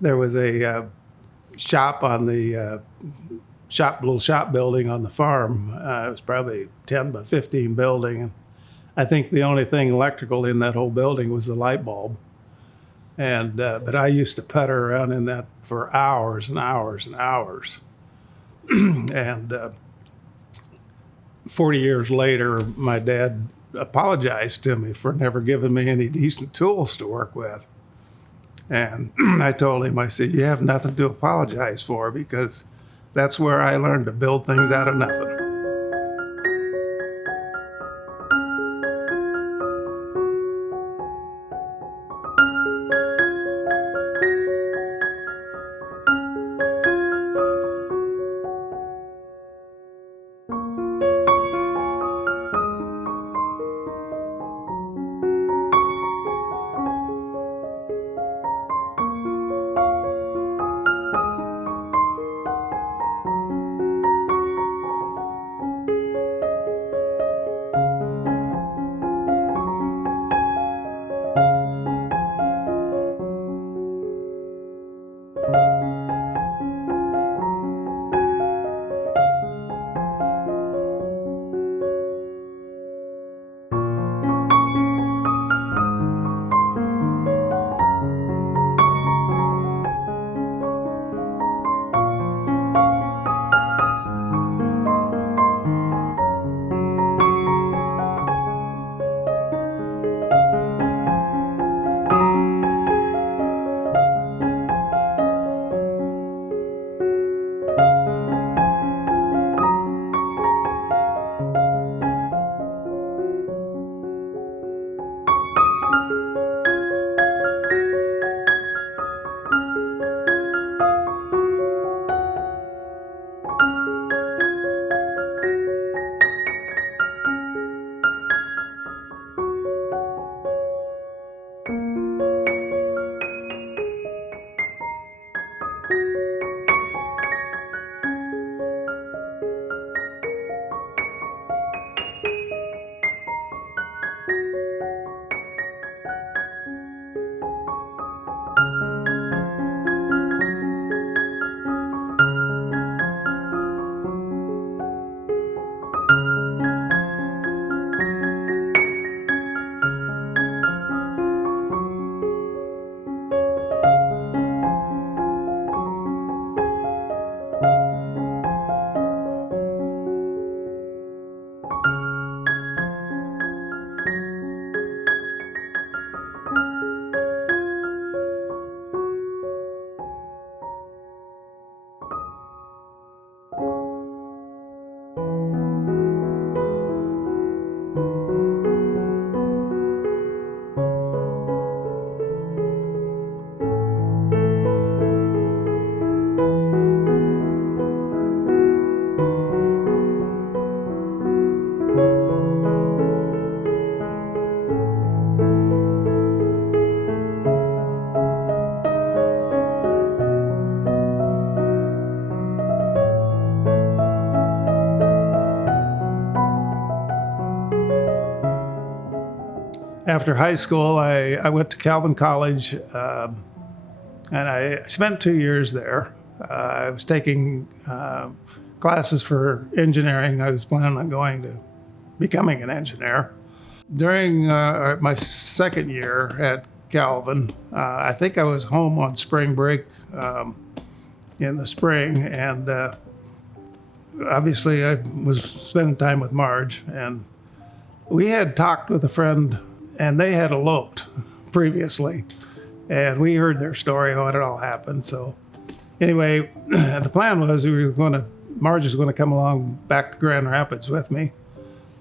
there was a shop on the little shop building on the farm. It was probably 10 by 15 building. And I think the only thing electrical in that whole building was the light bulb. And but I used to putter around in that for hours and hours and hours. And 40 years later, my dad apologized to me for never giving me any decent tools to work with. And I told him, I said, you have nothing to apologize for, because that's where I learned to build things out of nothing. After high school, I went to Calvin College, and I spent 2 years there. I was taking classes for engineering. I was planning on going to becoming an engineer. During my second year at Calvin, I think I was home on spring break in the spring, and obviously I was spending time with Marge, and we had talked with a friend, and they had eloped previously, and we heard their story, how it all happened. So anyway, the plan was Marge was going to come along back to Grand Rapids with me,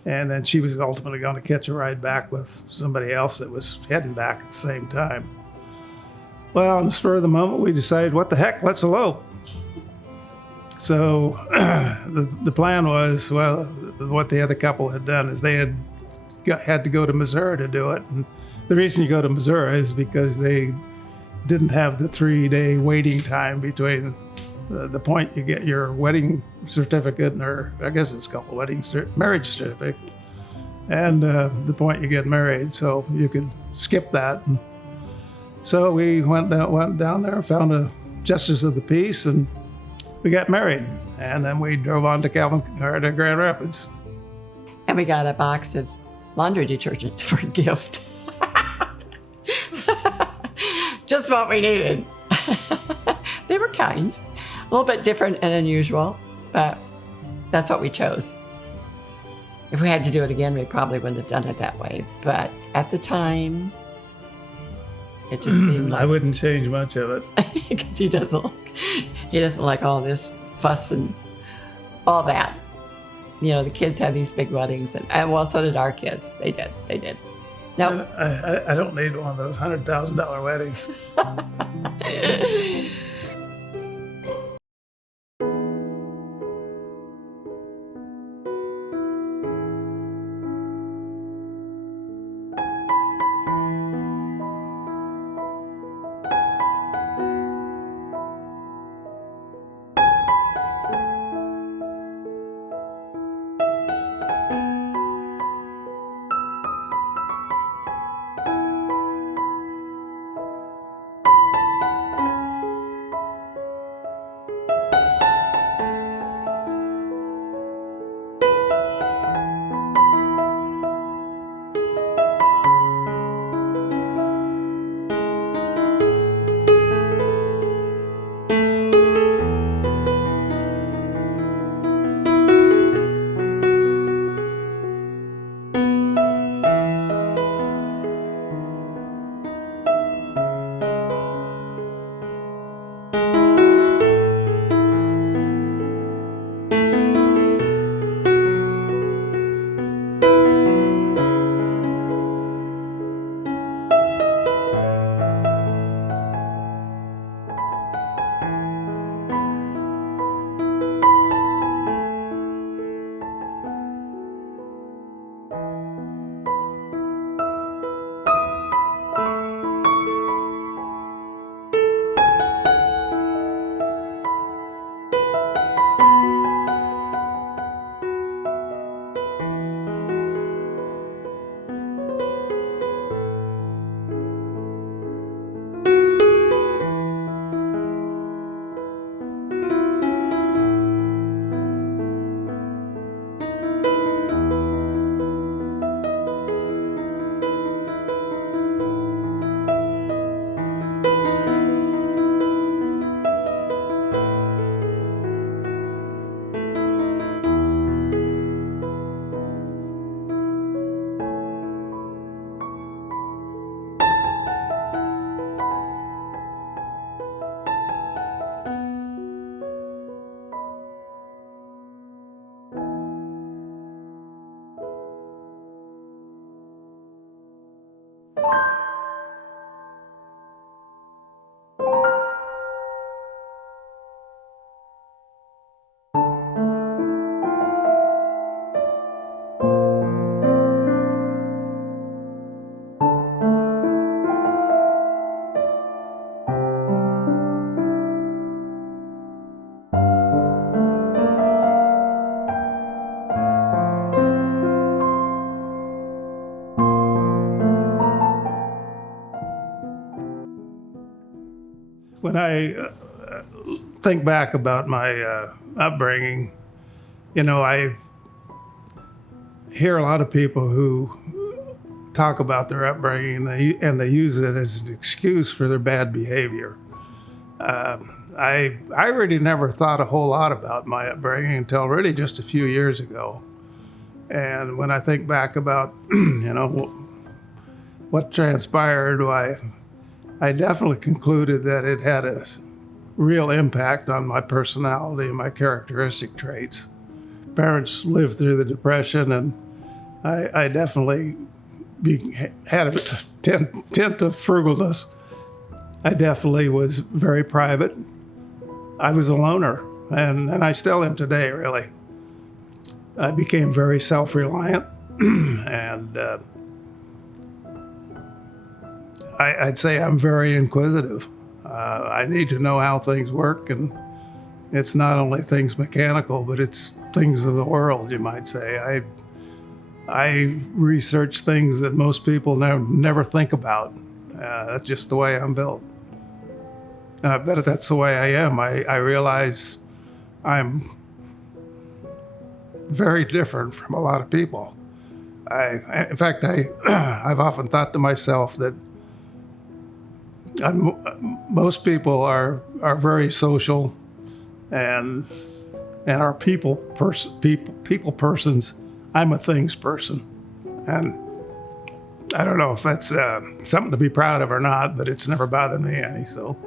and then she was ultimately going to catch a ride back with somebody else that was heading back at the same time. Well, on the spur of the moment, we decided, what the heck, let's elope. So the plan was, well, what the other couple had done is they had to go to Missouri to do it. And the reason you go to Missouri is because they didn't have the 3-day waiting time between the point you get your wedding certificate, or I guess it's called marriage certificate, and the point you get married. So you could skip that. So we went down there and found a justice of the peace, and we got married. And then we drove on to to Grand Rapids. And we got a box of laundry detergent for a gift. Just what we needed. They were kind. A little bit different and unusual, but that's what we chose. If we had to do it again, we probably wouldn't have done it that way. But at the time, it just seemed like... I wouldn't change much of it. Because he doesn't like all this fuss and all that. You know, the kids had these big weddings, and well, so did our kids. They did. No, I don't need one of those $100,000 weddings. When I think back about my upbringing, you know, I hear a lot of people who talk about their upbringing and they use it as an excuse for their bad behavior. I really never thought a whole lot about my upbringing until really just a few years ago. And when I think back about, you know, what transpired, I definitely concluded that it had a real impact on my personality and my characteristic traits. Parents lived through the Depression, and I definitely had a tint of frugalness. I definitely was very private. I was a loner, and I still am today, really. I became very self-reliant, and I'd say I'm very inquisitive. I need to know how things work, and it's not only things mechanical, but it's things of the world, you might say. I research things that most people never think about. That's just the way I'm built. And I bet that's the way I am. I realize I'm very different from a lot of people. In fact, I've often thought to myself that most people are very social and are people persons. I'm a things person, and I don't know if that's something to be proud of or not, but it's never bothered me any. So.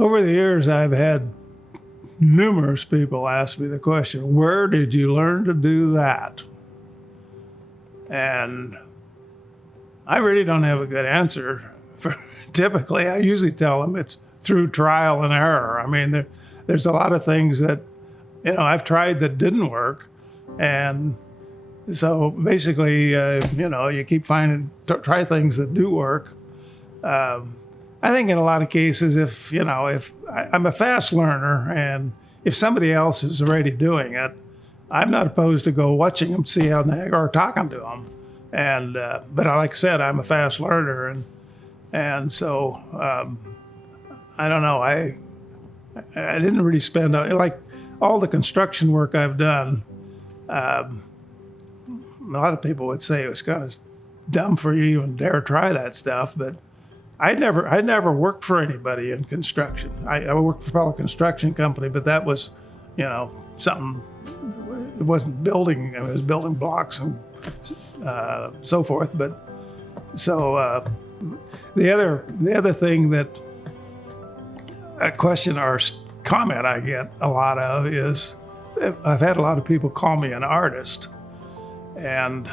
Over the years, I've had numerous people ask me the question, where did you learn to do that? And I really don't have a good answer. Typically, I usually tell them it's through trial and error. I mean, there's a lot of things that, I've tried that didn't work. And so basically, you keep try things that do work. I think in a lot of cases, if I'm a fast learner, and if somebody else is already doing it, I'm not opposed to go watching them, see how they or talking to them. And but like I said, I'm a fast learner, and so I don't know. I didn't really spend like all the construction work I've done. A lot of people would say it was kind of dumb for you to even dare try that stuff, but I never worked for anybody in construction. I worked for a fellow construction company, but that was, something. It wasn't building. It was building blocks and so forth. But so the other thing that a question or comment I get a lot of is I've had a lot of people call me an artist, and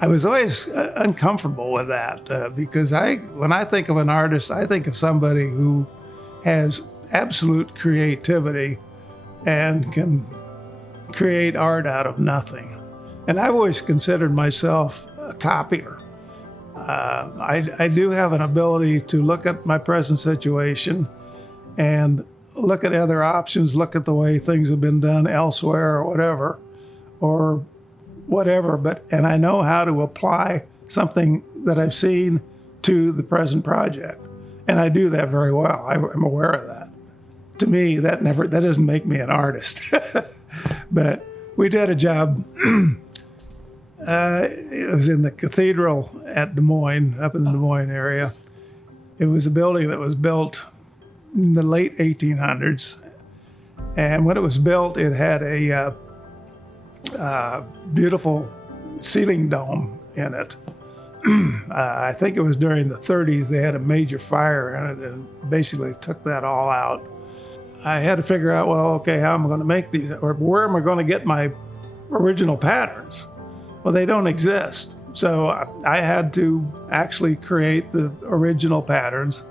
I was always uncomfortable with that because when I think of an artist, I think of somebody who has absolute creativity and can create art out of nothing. And I've always considered myself a copier. I do have an ability to look at my present situation and look at other options, look at the way things have been done elsewhere or whatever, and I know how to apply something that I've seen to the present project. And I do that very well. I'm aware of that. To me, that doesn't make me an artist. But we did a job. It was in the cathedral at Des Moines, up in the Des Moines area. It was a building that was built in the late 1800s. And when it was built, it had a beautiful ceiling dome in it. I think it was during the 30s they had a major fire in it and basically took that all out. I had to figure out, well, okay, how am I going to make these, or where am I going to get my original patterns? Well, they don't exist. So I had to actually create the original patterns.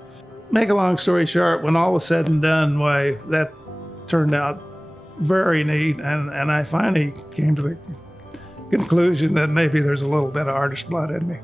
Make a long story short, when all was said and done, why, that turned out very neat, and I finally came to the conclusion that maybe there's a little bit of artist blood in me.